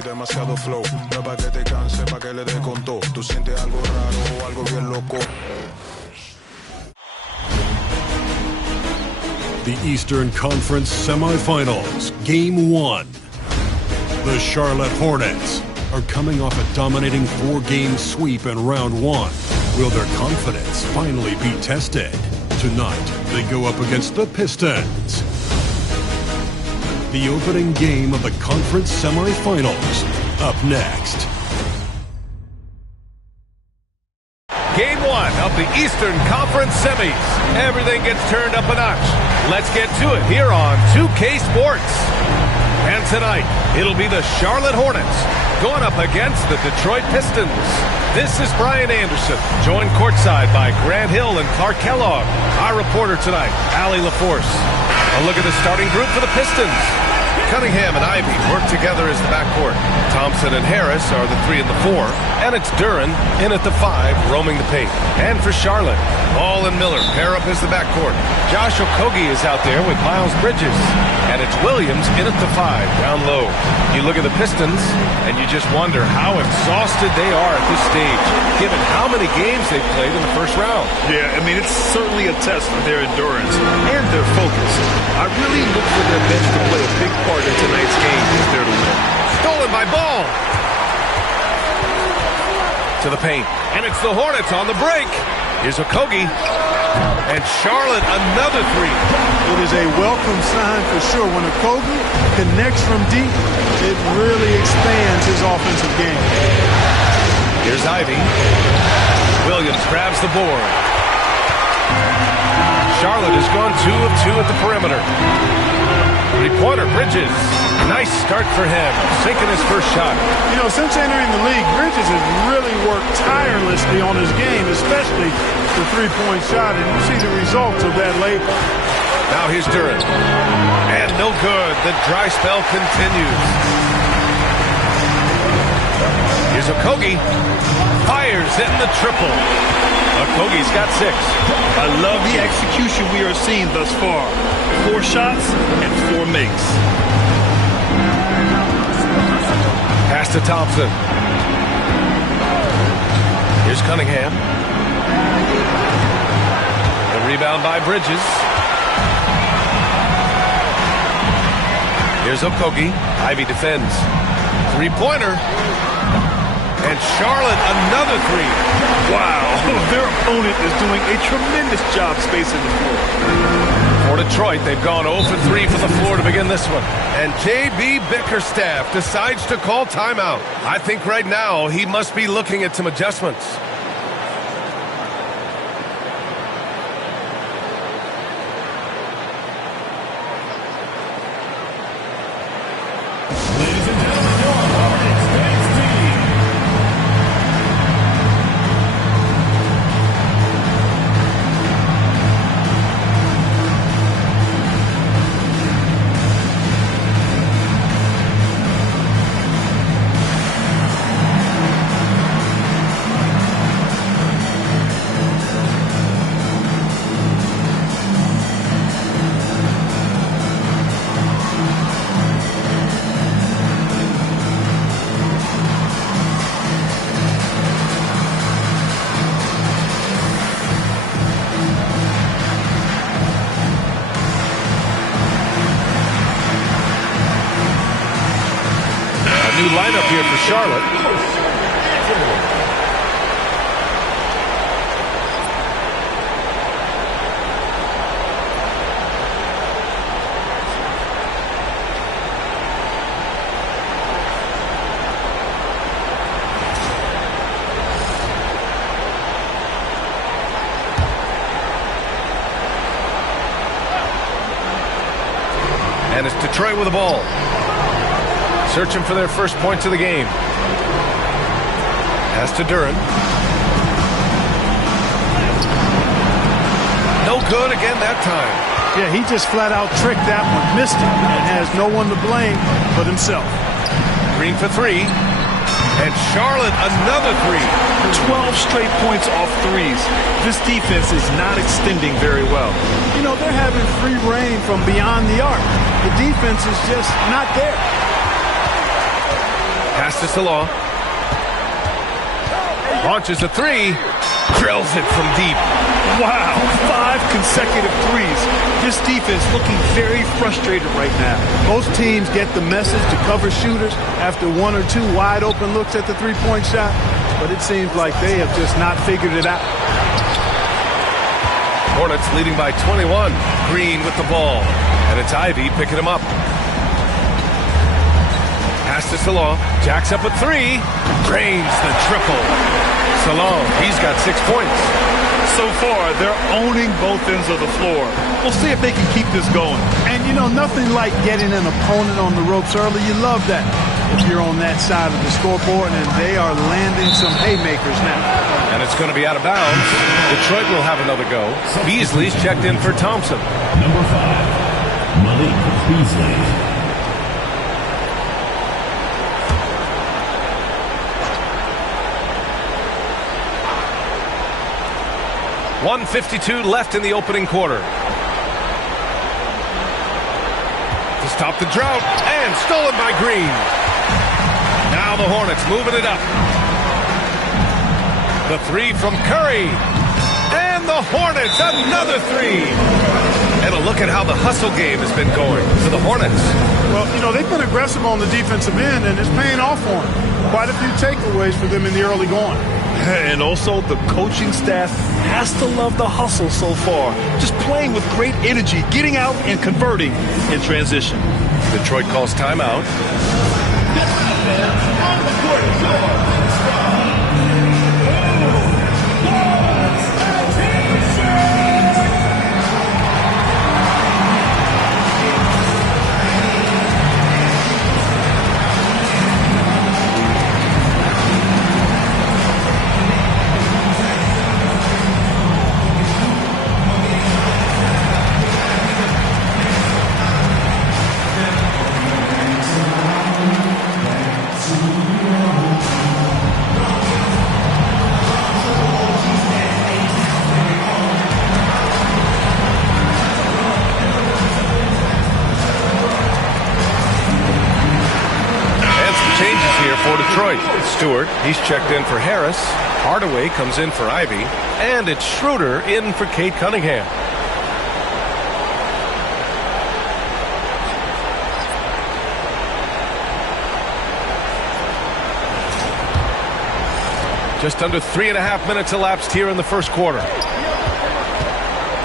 demasiado flow. No es pa' que te canse, pa' que le dé con todo. Tú sientes algo raro o algo bien loco. The Eastern Conference Semifinals, Game 1. The Charlotte Hornets are coming off a dominating 4-game sweep in Round 1. Will their confidence finally be tested? Tonight, they go up against the Pistons. The opening game of the conference semifinals, up next. Game 1 of the Eastern Conference Semis. Everything gets turned up a notch. Let's get to it here on 2K Sports. And tonight, it'll be the Charlotte Hornets going up against the Detroit Pistons. This is Brian Anderson, joined courtside by Grant Hill and Clark Kellogg. Our reporter tonight, Allie LaForce. A look at the starting group for the Pistons. Cunningham and Ivey work together as the backcourt. Thompson and Harris are the 3 and the 4. And it's Duren in at the 5, roaming the paint. And for Charlotte, Ball and Miller pair up as the backcourt. Josh Okogie is out there with Miles Bridges. And it's Williams in at the 5, down low. You look at the Pistons, and you just wonder how exhausted they are at this stage, given how many games they've played in the first round. Yeah, I mean, it's certainly a test of their endurance and their focus. I really look for their bench to play a big part in tonight's game if they're to win. Stolen by Ball. To the paint. And it's the Hornets on the break. Here's Okogie. And Charlotte, another 3. It is a welcome sign for sure. When Okogie connects from deep, it really expands his offensive game. Here's Ivey. Williams grabs the board. Charlotte has gone 2 of 2 at the perimeter. Three-pointer, Bridges. Nice start for him, sinking his first shot. You know, since entering the league, Bridges has really worked tirelessly on his game, especially the three-point shot, and you see the results of that labor. Now here's Duren. And no good. The dry spell continues. Here's Okogie. Fires in the triple. Okogie's got 6. I love the execution we are seeing thus far. 4 shots and 4 makes. Pass to Thompson. Here's Cunningham. The rebound by Bridges. Here's Okogie. Ivey defends. Three-pointer. And Charlotte, another 3. Wow, their opponent is doing a tremendous job spacing the floor. For Detroit, they've gone 0 for 3 from the floor to begin this one. And J.B. Bickerstaff decides to call timeout. I think right now he must be looking at some adjustments. New lineup here for Charlotte. And it's Detroit with the ball. Searching for their first points of the game. Pass to Duren. No good again that time. Yeah, he just flat out tricked that one, missed it, and has no one to blame but himself. Green for 3. And Charlotte, another 3. 12 straight points off threes. This defense is not extending very well. You know, they're having free reign from beyond the arc. The defense is just not there. Pass to Salah. Launches a three. Drills it from deep. Wow, 5 consecutive threes. This defense looking very frustrated right now. Most teams get the message to cover shooters after 1 or 2 wide open looks at the three-point shot, but it seems like they have just not figured it out. Hornets leading by 21. Green with the ball. And it's Ivy picking him up. Pass to Salah. Jacks up a three. Drains the triple. Salah, he's got 6 points. So far, they're owning both ends of the floor. We'll see if they can keep this going. And, you know, nothing like getting an opponent on the ropes early. You love that if you're on that side of the scoreboard, and they are landing some haymakers now. And it's going to be out of bounds. Detroit will have another go. Beasley's checked in for Thompson. Number 5, Malik Beasley. 1:52 left in the opening quarter. To stop the drought, and stolen by Green. Now the Hornets moving it up. The three from Curry. And the Hornets, another three. And a look at how the hustle game has been going for the Hornets. Well, you know, they've been aggressive on the defensive end, and it's paying off for them. Quite a few takeaways for them in the early going. And also, the coaching staff has to love the hustle so far. Just playing with great energy, getting out and converting in transition. Detroit calls timeout. Detroit. Stewart, he's checked in for Harris. Hardaway comes in for Ivy. And it's Schroeder in for Kate Cunningham. Just under 3.5 minutes elapsed here in the first quarter.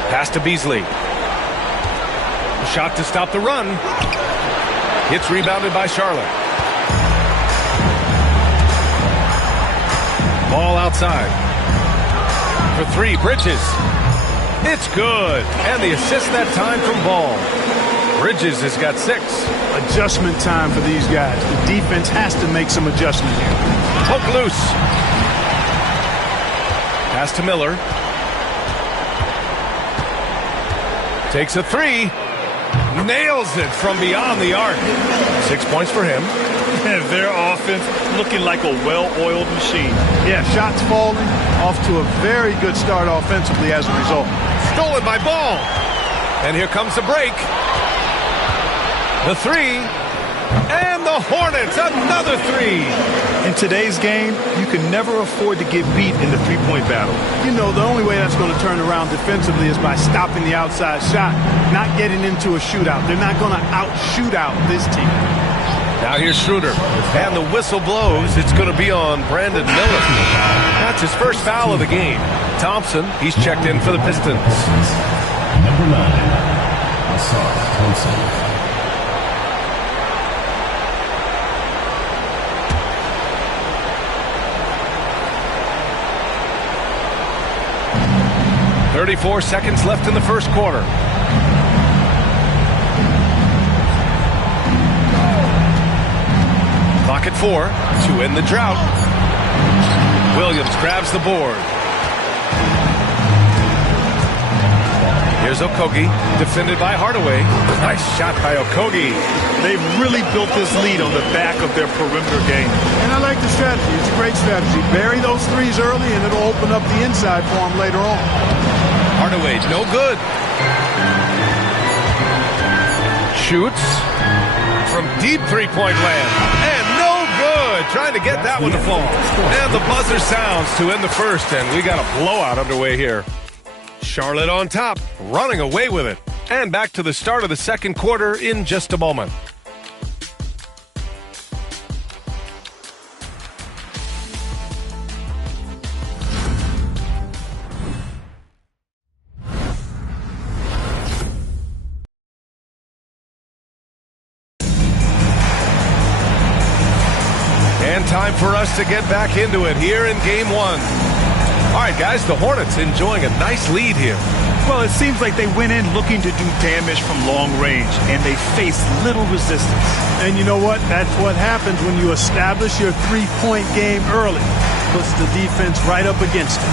Pass to Beasley. A shot to stop the run. It's rebounded by Charlotte. Ball outside. For three, Bridges. It's good. And the assist that time from Ball. Bridges has got 6. Adjustment time for these guys. The defense has to make some adjustment here. Hook loose. Pass to Miller. Takes a 3. Nails it from beyond the arc. 6 points for him. And their offense looking like a well-oiled machine. Yeah, shots falling. Off to a very good start offensively as a result. Stolen by Ball. And here comes the break. The 3. And the Hornets, another 3. In today's game, you can never afford to get beat in the three-point battle. You know, the only way that's going to turn around defensively is by stopping the outside shot, not getting into a shootout. They're not going to out-shoot out this team. Now here's Schroeder. And the whistle blows. It's going to be on Brandon Miller. That's his first foul of the game. Thompson, he's checked in for the Pistons. Number 9, Asar Thompson. .34 seconds left in the first quarter. Clock at 4 to end the drought. Williams grabs the board. Here's Okogie, defended by Hardaway. Nice shot by Okogie. They've really built this lead on the back of their perimeter game. And I like the strategy. It's a great strategy. Bury those threes early, and it'll open up the inside for them later on. Hardaway, no good. Shoots from deep three-point land. And no good. trying to get that one to fall. And the buzzer sounds to end the first, and we got a blowout underway here. Charlotte on top, running away with it. And back to the start of the second quarter in just a moment. And time for us to get back into it here in Game 1. All right, guys, the Hornets enjoying a nice lead here. Well, it seems like they went in looking to do damage from long range, and they faced little resistance. And you know what? That's what happens when you establish your three-point game early. Puts the defense right up against it.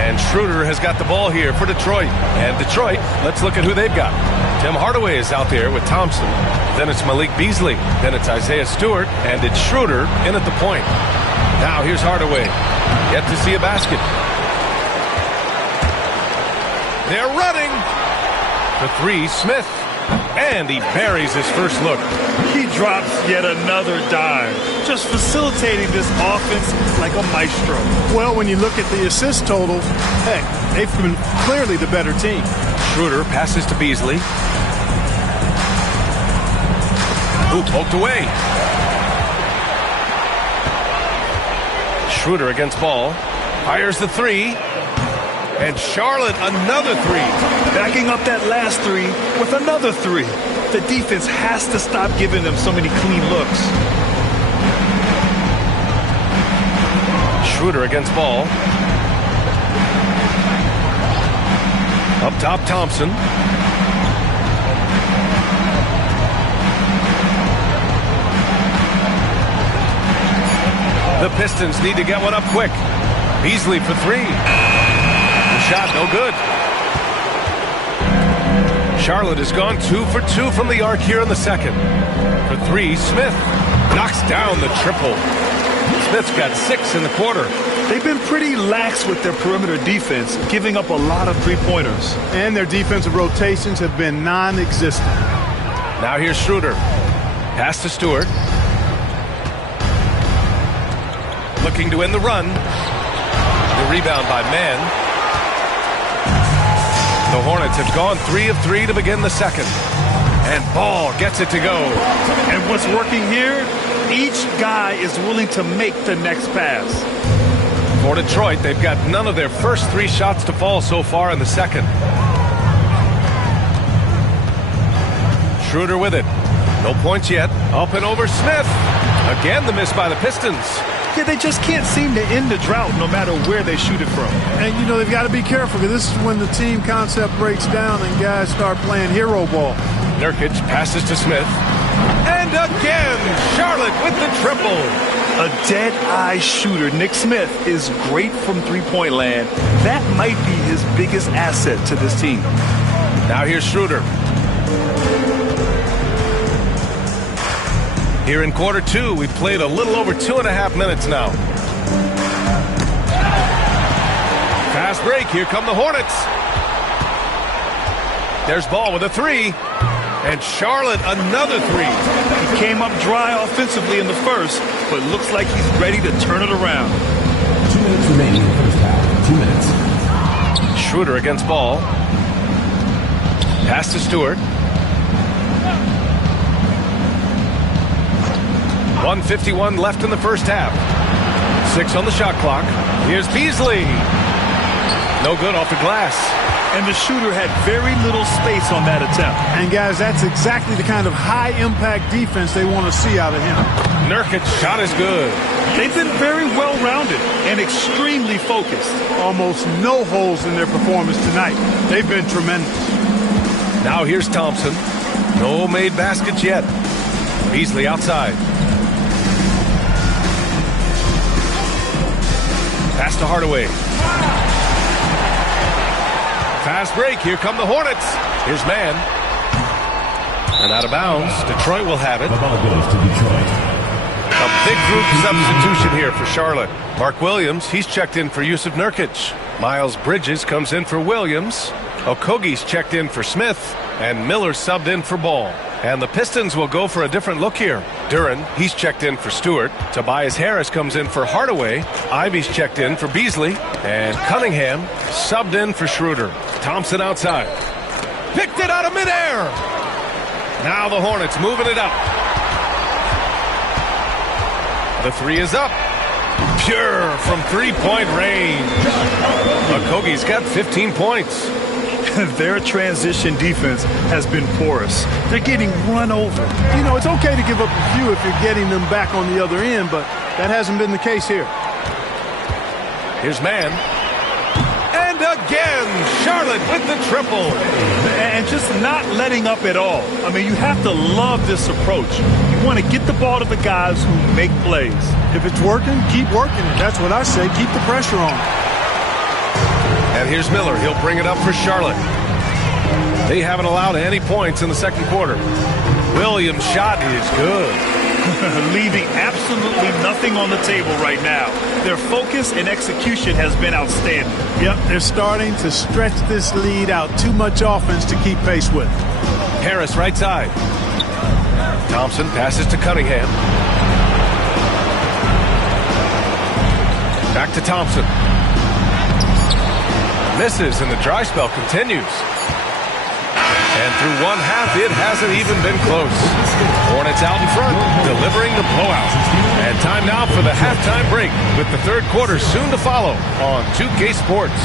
And Schroeder has got the ball here for Detroit. And Detroit, let's look at who they've got. Tim Hardaway is out there with Thompson. Then it's Malik Beasley. Then it's Isaiah Stewart. And it's Schroeder in at the point. Now here's Hardaway. Yet to see a basket. They're running. The three, Smith. And he buries his first look. He drops yet another dive, just facilitating this offense like a maestro. Well, when you look at the assist total, hey, they've been clearly the better team. Schroeder passes to Beasley. Ooh, poked away. Schroeder against ball. Fires the three. And Charlotte, another three. Backing up that last three with another three. The defense has to stop giving them so many clean looks. Schroeder against ball. Up top, Thompson. The Pistons need to get one up quick. Beasley for three. The shot, no good. Charlotte has gone 2 for 2 from the arc here in the second. For three, Smith knocks down the triple. Smith's got 6 in the quarter. They've been pretty lax with their perimeter defense, giving up a lot of three-pointers. And their defensive rotations have been non-existent. Now here's Schroeder. Pass to Stewart. Looking to end the run. The rebound by Mann. The Hornets have gone 3 of 3 to begin the second. And Ball gets it to go. And what's working here? Each guy is willing to make the next pass. For Detroit, they've got none of their first 3 shots to fall so far in the second. Schroeder with it. No points yet. Up and over Smith. Again, the miss by the Pistons. Yeah, they just can't seem to end the drought no matter where they shoot it from. And, you know, they've got to be careful because this is when the team concept breaks down and guys start playing hero ball. Nurkic passes to Smith. And again, Charlotte with the triple. A dead-eye shooter, Nick Smith, is great from three-point land. That might be his biggest asset to this team. Now here's Schroeder. Here in quarter 2, we've played a little over 2.5 minutes now. Fast break. Here come the Hornets. There's Ball with a three. And Charlotte, another three. He came up dry offensively in the first, but looks like he's ready to turn it around. 2 minutes remaining in the first half. 2 minutes. Schroeder against Ball. Pass to Stewart. 1:51 left in the first half. 6 on the shot clock. Here's Beasley. No good off the glass. And the shooter had very little space on that attempt. And, guys, that's exactly the kind of high-impact defense they want to see out of him. Nurkic's shot is good. They've been very well-rounded and extremely focused. Almost no holes in their performance tonight. They've been tremendous. Now here's Thompson. No made baskets yet. Beasley outside. Pass to Hardaway. Fast break. Here come the Hornets. Here's Mann. And out of bounds. Detroit will have it. The ball goes to Detroit. A big group substitution here for Charlotte. Mark Williams, he's checked in for Yusuf Nurkic. Miles Bridges comes in for Williams. Okogie's checked in for Smith. And Miller subbed in for Ball. And the Pistons will go for a different look here. Duren, he's checked in for Stewart. Tobias Harris comes in for Hardaway. Ivy's checked in for Beasley. And Cunningham subbed in for Schroeder. Thompson outside. Picked it out of midair. Now the Hornets moving it up. The three is up. Pure from three-point range. Okogie's got 15 points. Their transition defense has been porous. They're getting run over. You know, it's okay to give up a few if you're getting them back on the other end, but that hasn't been the case here. Here's Mann. And again, Charlotte with the triple. And just not letting up at all. I mean, you have to love this approach. You want to get the ball to the guys who make plays. If it's working, keep working it. That's what I say. Keep the pressure on. And here's Miller. He'll bring it up for Charlotte. They haven't allowed any points in the second quarter. Williams' shot is good. Leaving absolutely nothing on the table right now. Their focus and execution has been outstanding. Yep, they're starting to stretch this lead out. Too much offense to keep pace with. Harris right side. Thompson passes to Cunningham. Back to Thompson. Misses, and the dry spell continues. And through one half, it hasn't even been close. Hornets out in front, delivering the blowout. And time now for the halftime break, with the third quarter soon to follow on 2K Sports.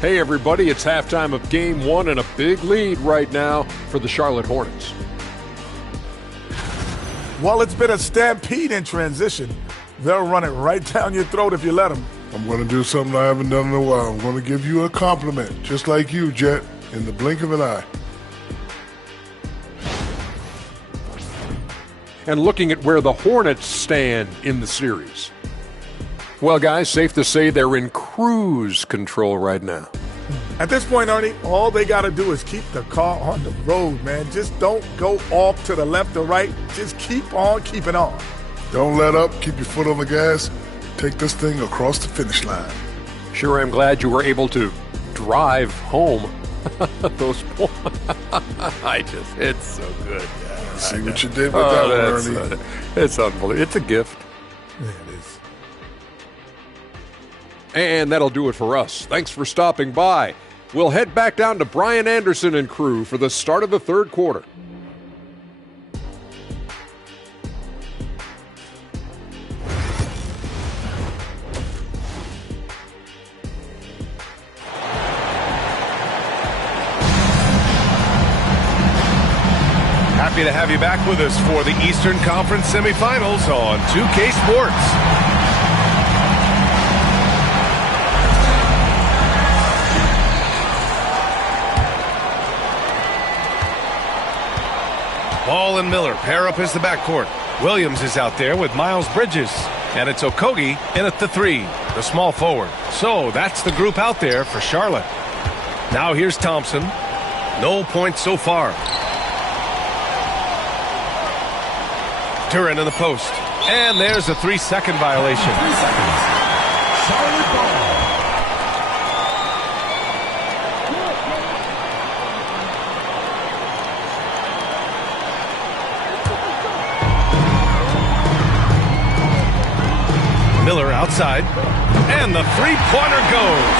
Hey everybody, it's halftime of Game 1 and a big lead right now for the Charlotte Hornets. Well, it's been a stampede in transition. They'll run it right down your throat if you let them. I'm going to do something I haven't done in a while. I'm going to give you a compliment, just like you, Jet, in the blink of an eye. And looking at where the Hornets stand in the series. Well, guys, safe to say they're in cruise control right now. At this point, Ernie, all they got to do is keep the car on the road, man. Just don't go off to the left or right. Just keep on keeping on. Don't let up. Keep your foot on the gas. Take this thing across the finish line. Sure, I'm glad you were able to drive home those points. It's so good. Yeah, see what you did with that one, Ernie. It's unbelievable. It's a gift. Yeah, it is. And that'll do it for us. Thanks for stopping by. We'll head back down to Brian Anderson and crew for the start of the third quarter. Happy to have you back with us for the Eastern Conference Semifinals on 2K Sports. Ball and Miller pair up as the backcourt. Williams is out there with Miles Bridges. And it's Okogie in at the three, the small forward. So that's the group out there for Charlotte. Now here's Thompson. No points so far. Duren in the post. And there's a 3-second violation. 3 seconds. Charlotte ball. Miller outside, and the three-pointer goes.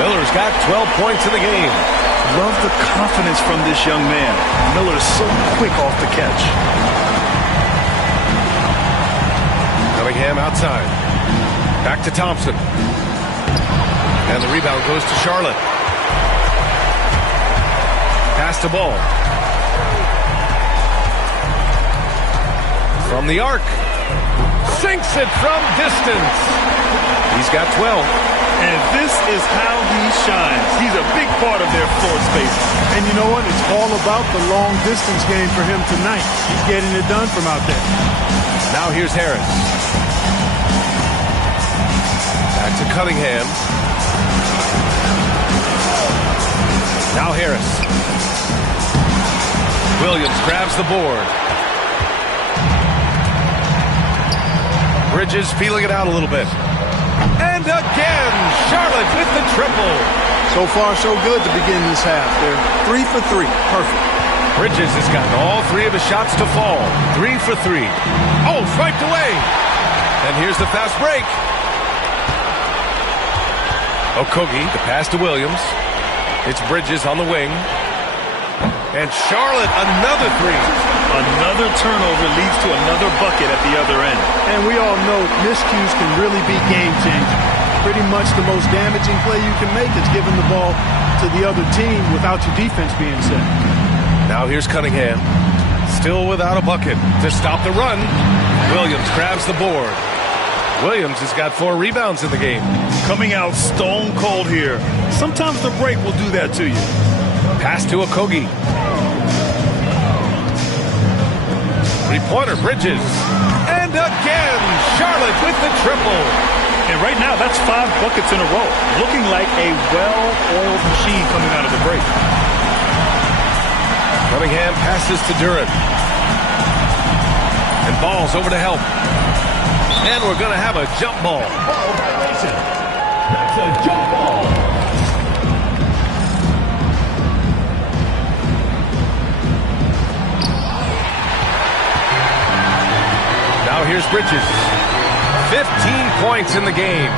Miller's got 12 points in the game. Love the confidence from this young man. Miller's so quick off the catch. Cunningham outside. Back to Thompson. And the rebound goes to Charlotte. Pass to Ball. From the arc. Sinks it from distance. He's got 12. And this is how he shines. He's a big part of their floor space. And you know what? It's all about the long distance game for him tonight. He's getting it done from out there. Now here's Harris. Back to Cunningham. Now Harris. Williams grabs the board. Bridges feeling it out a little bit. And again, Charlotte with the triple. So far, so good to begin this half. They're 3 for 3. Perfect. Bridges has gotten all 3 of his shots to fall. 3 for 3. Oh, swiped away. And here's the fast break. Okogie, the pass to Williams. It's Bridges on the wing. And Charlotte, another 3. Another turnover leads to another bucket at the other end. And we all know miscues can really be game-changing. Pretty much the most damaging play you can make is giving the ball to the other team without your defense being set. Now here's Cunningham. Still without a bucket to stop the run. Williams grabs the board. Williams has got 4 rebounds in the game. Coming out stone cold here. Sometimes the break will do that to you. Pass to Okogie. 3-pointer, Bridges. And again, Charlotte with the triple. And right now, that's 5 buckets in a row. Looking like a well-oiled machine coming out of the break. Cunningham passes to Duren. And Ball's over to help. And we're going to have a jump ball. That's a jump ball. Now here's Bridges. 15 points in the game.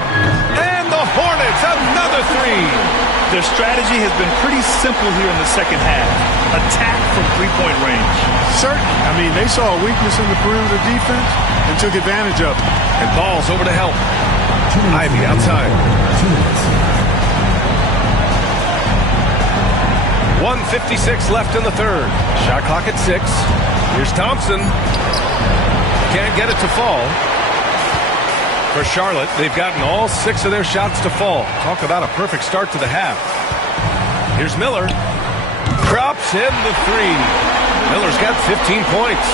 And the Hornets, another 3. Their strategy has been pretty simple here in the second half. Attack from 3-point range. Certainly. I mean, they saw a weakness in the perimeter defense and took advantage of it. And Ball's over to help. Ivy outside. 1:56 left in the third. Shot clock at 6. Here's Thompson. Can't get it to fall. For Charlotte, they've gotten all 6 of their shots to fall. Talk about a perfect start to the half. Here's Miller. Drops in the 3. Miller's got 15 points.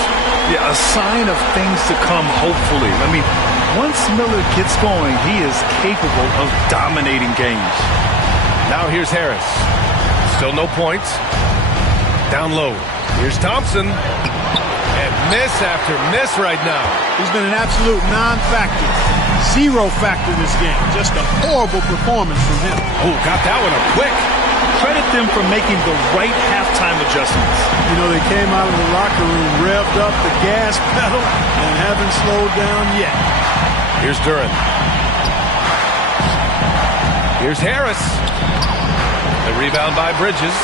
Yeah, a sign of things to come, hopefully. I mean, once Miller gets going, he is capable of dominating games. Now here's Harris. Still no points. Down low. Here's Thompson. And miss after miss right now. He's been an absolute non-factor. 0 factor this game. Just a horrible performance from him. Oh, got that one up quick. Credit them for making the right halftime adjustments. You know, they came out of the locker room, revved up the gas pedal, and haven't slowed down yet. Here's Duren. Here's Harris. The rebound by Bridges.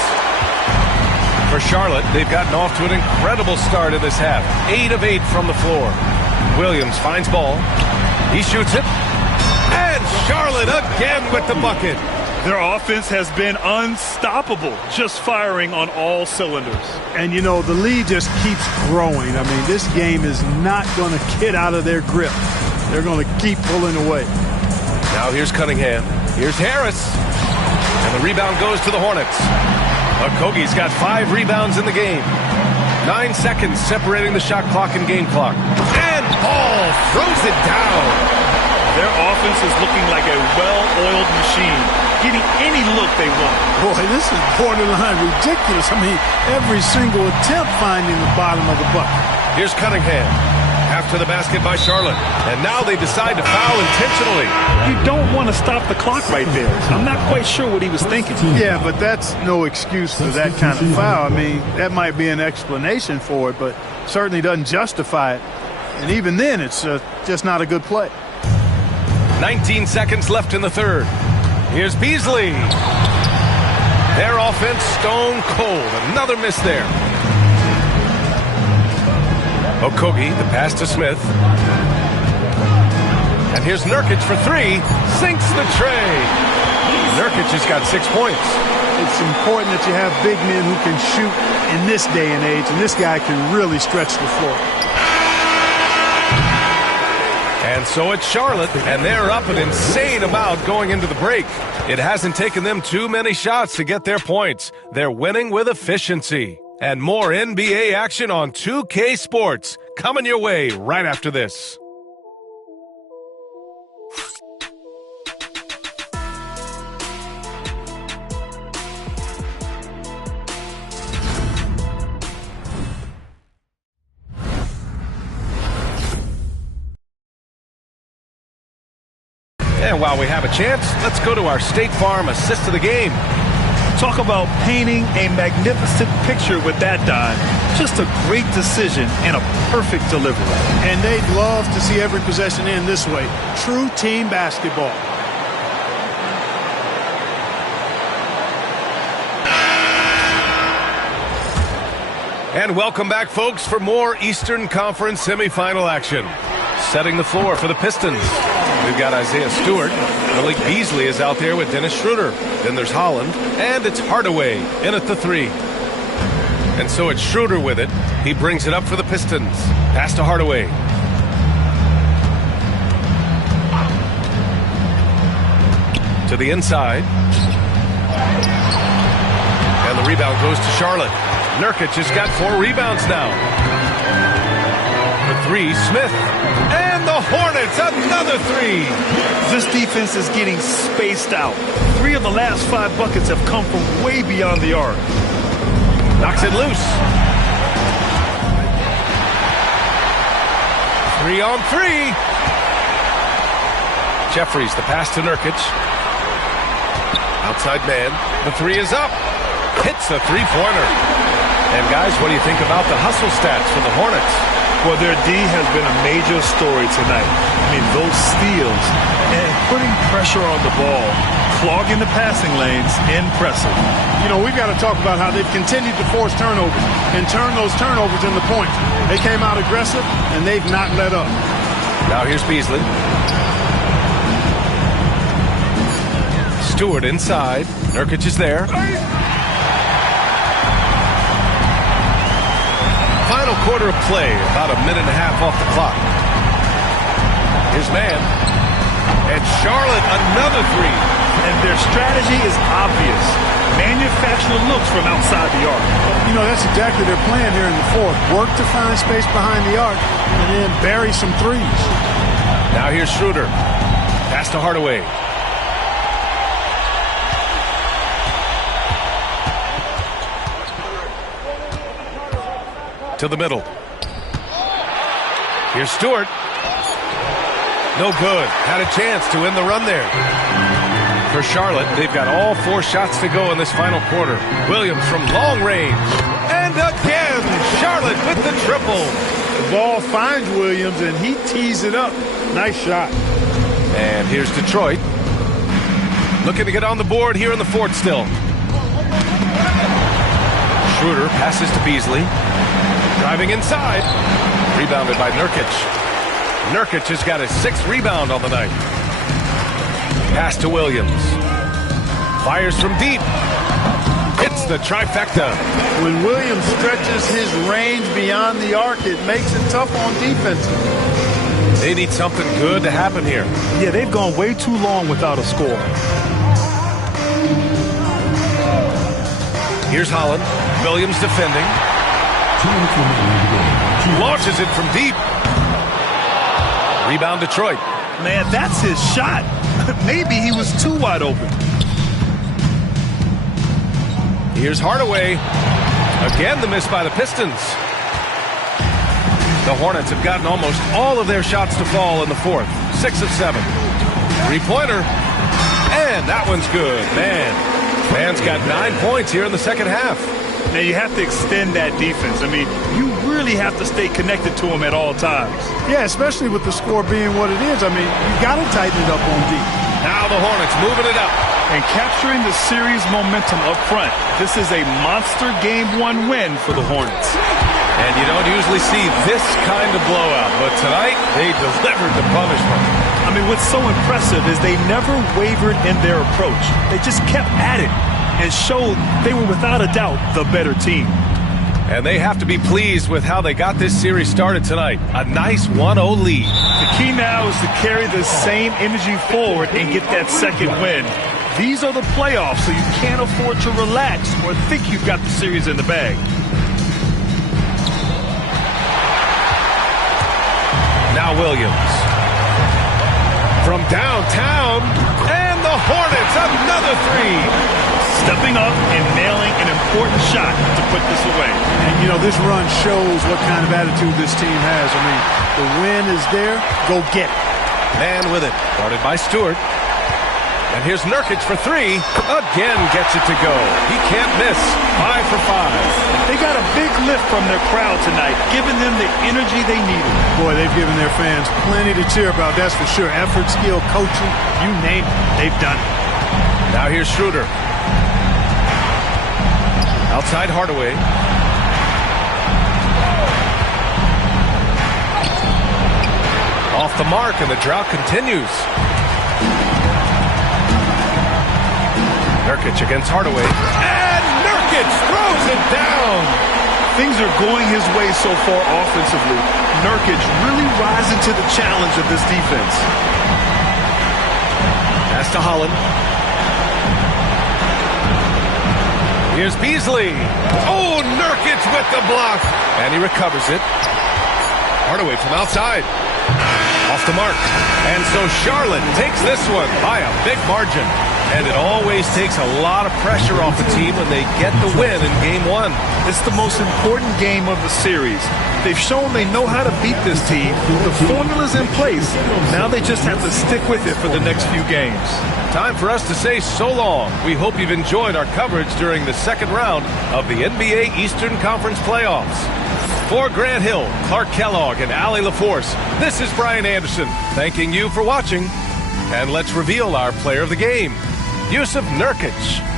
For Charlotte, they've gotten off to an incredible start in this half. 8 of 8 from the floor. Williams finds Ball. He shoots it. And Charlotte again with the bucket. Their offense has been unstoppable, just firing on all cylinders. And, you know, the lead just keeps growing. I mean, this game is not going to get out of their grip. They're going to keep pulling away. Now here's Cunningham. Here's Harris. And the rebound goes to the Hornets. Okogie's got 5 rebounds in the game. 9 seconds separating the shot clock and game clock. And Ball throws it down. Their offense is looking like a well-oiled machine, getting any look they want. Boy, this is borderline ridiculous. I mean, every single attempt finding the bottom of the bucket. Here's Cunningham. After the basket by Charlotte. And now they decide to foul intentionally. You don't want to stop the clock right there. I'm not quite sure what he was thinking. Yeah, but that's no excuse for that kind of foul. I mean, that might be an explanation for it, but certainly doesn't justify it. And even then, it's just not a good play. 19 seconds left in the third. Here's Beasley. Their offense stone cold. Another miss there. Okogie, the pass to Smith. And here's Nurkic for 3. Sinks the tray. Nurkic has got 6 points. It's important that you have big men who can shoot in this day and age, and this guy can really stretch the floor. And so it's Charlotte, and they're up an insane amount going into the break. It hasn't taken them too many shots to get their points. They're winning with efficiency. And more NBA action on 2K Sports coming your way right after this. And while we have a chance, let's go to our State Farm assist of the game. Talk about painting a magnificent picture with that dime. Just a great decision and a perfect delivery. And they'd love to see every possession end this way. True team basketball. And welcome back, folks, for more Eastern Conference semifinal action. Setting the floor for the Pistons. We've got Isaiah Stewart. Malik Beasley is out there with Dennis Schroeder. Then there's Holland. And it's Hardaway in at the 3. And so it's Schroeder with it. He brings it up for the Pistons. Pass to Hardaway. To the inside. And the rebound goes to Charlotte. Nurkic has got 4 rebounds now. For 3, Smith. And the Hornets, another 3. This defense is getting spaced out. 3 of the last 5 buckets have come from way beyond the arc. Knocks it loose. 3 on 3. Jeffries, the pass to Nurkic. Outside man. The 3 is up. Hits the 3-pointer. And guys, what do you think about the hustle stats for the Hornets? Well, their D has been a major story tonight. I mean, those steals and putting pressure on the ball, clogging the passing lanes, impressive. You know, we've got to talk about how they've continued to force turnovers and turn those turnovers into points. They came out aggressive, and they've not let up. Now here's Beasley. Stewart inside. Nurkic is there. Final quarter of play, about a minute and a half off the clock. Here's man. And Charlotte, another 3. And their strategy is obvious. Manufacture looks from outside the arc. You know, that's exactly their plan here in the 4th. Work to find space behind the arc and then bury some 3s. Now here's Schroeder. Pass to Hardaway. To the middle. Here's Stewart. No good. Had a chance to win the run there. For Charlotte, they've got all 4 shots to go in this final quarter. Williams from long range. And again, Charlotte with the triple. The ball finds Williams, and he tees it up. Nice shot. And here's Detroit. Looking to get on the board here in the 4th still. Schroeder passes to Beasley. Driving inside. Rebounded by Nurkic. Nurkic has got his 6th rebound on the night. Pass to Williams. Fires from deep. Hits the trifecta. When Williams stretches his range beyond the arc, it makes it tough on defense. They need something good to happen here. Yeah, they've gone way too long without a score. Here's Holland. Williams defending. Launches it from deep. Rebound Detroit. Man, that's his shot. Maybe he was too wide open. Here's Hardaway. Again, the miss by the Pistons. The Hornets have gotten almost all of their shots to fall in the 4th. 6 of 7. 3-pointer. And that one's good. Man's got 9 points here in the 2nd half. Now, you have to extend that defense. I mean, you really have to stay connected to him at all times. Yeah, especially with the score being what it is. I mean, you got to tighten it up on deep. Now the Hornets moving it up. And capturing the series momentum up front. This is a monster Game 1 win for the Hornets. And you don't usually see this kind of blowout, but tonight they delivered the punishment. I mean, what's so impressive is they never wavered in their approach. They just kept at it and showed they were without a doubt the better team. And they have to be pleased with how they got this series started tonight. A nice 1-0 lead. The key now is to carry the same energy forward and get that 2nd win. These are the playoffs, so you can't afford to relax or think you've got the series in the bag. Now Williams. From downtown, and the Hornets, another 3. Stepping up and nailing an important shot to put this away. And, you know, this run shows what kind of attitude this team has. I mean, the win is there. Go get it. Man with it. Guarded by Stewart. And here's Nurkic for three. Again gets it to go. He can't miss. 5 for 5. They got a big lift from their crowd tonight, giving them the energy they needed. Boy, they've given their fans plenty to cheer about, that's for sure. Effort, skill, coaching, you name it, they've done it. Now here's Schroeder. Outside Hardaway. Off the mark, and the drought continues. Nurkic against Hardaway. And Nurkic throws it down. Things are going his way so far offensively. Nurkic really rising to the challenge of this defense. Pass to Holland. Here's Beasley. Oh, Nurkic with the block. And he recovers it. Hardaway from outside. Off the mark. And so Charlotte takes this one by a big margin. And it always takes a lot of pressure off a team when they get the win in Game 1. It's the most important game of the series. They've shown they know how to beat this team. The formula's in place. Now they just have to stick with it for the next few games. Time for us to say so long. We hope you've enjoyed our coverage during the second round of the NBA Eastern Conference Playoffs. For Grant Hill, Clark Kellogg, and Allie LaForce, this is Brian Anderson thanking you for watching. And let's reveal our player of the game, Yusuf Nurkic.